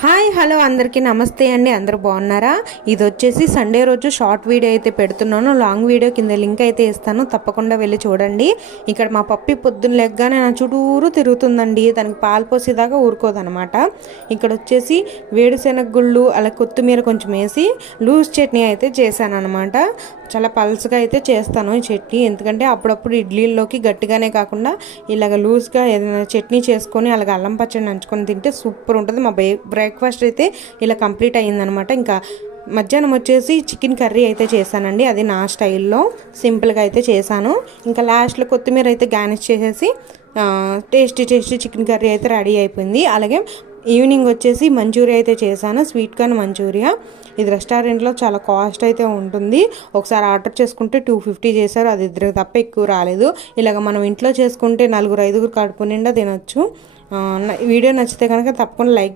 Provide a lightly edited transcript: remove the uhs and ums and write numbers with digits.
Hi hello అందరికీ నమస్తే అండి. అందరూ బాగున్నారా? ఇది వచ్చేసి సండే రోజు షార్ట్ వీడియో అయితే పెడుతున్నాను. లాంగ్ వీడియో కింద లింక్ అయితే ఇస్తాను, తప్పకుండా వెళ్ళి చూడండి. ఇక్కడ మా పప్పి పొద్దున్న లెగ్గానే నా చుట్టూరు తిరుగుతుందండి. దానికి పాలు పోసేదాకా ఊరుకోదనమాట. ఇక్కడ వచ్చేసి వేరుశెనగ గుళ్ళు అలా కొత్తిమీర కొంచెం వేసి లూజ్ చట్నీ అయితే చేశాను అనమాట. చాలా పల్స్గా అయితే చేస్తాను ఈ చట్నీ, ఎందుకంటే అప్పుడప్పుడు ఇడ్లీల్లోకి గట్టిగానే కాకుండా ఇలాగ లూజ్గా ఏదైనా చట్నీ చేసుకొని అలాగ అల్లం పచ్చడి నంచుకొని తింటే సూపర్ ఉంటుంది. మా బ్రేక్ఫాస్ట్ అయితే ఇలా కంప్లీట్ అయ్యిందనమాట. ఇంకా మధ్యాహ్నం వచ్చేసి చికెన్ కర్రీ అయితే చేశానండి. అది నా స్టైల్లో సింపుల్గా అయితే చేశాను. ఇంకా లాస్ట్లో కొత్తిమీర అయితే గార్నిష్ చేసేసి టేస్టీ చికెన్ కర్రీ అయితే రెడీ అయిపోయింది. అలాగే ఈవినింగ్ వచ్చేసి మంచూరియా అయితే చేశాను, స్వీట్ కార్న్ మంచూరియా. ఇది రెస్టారెంట్లో చాలా కాస్ట్ అయితే ఉంటుంది. ఒకసారి ఆర్డర్ చేసుకుంటే 250 చేశారు, అది ఇద్దరు తప్ప ఎక్కువ రాలేదు. ఇలాగ మనం ఇంట్లో చేసుకుంటే 4-5 కడుపు నిండా తినొచ్చు. వీడియో నచ్చితే కనుక తప్పకుండా లైక్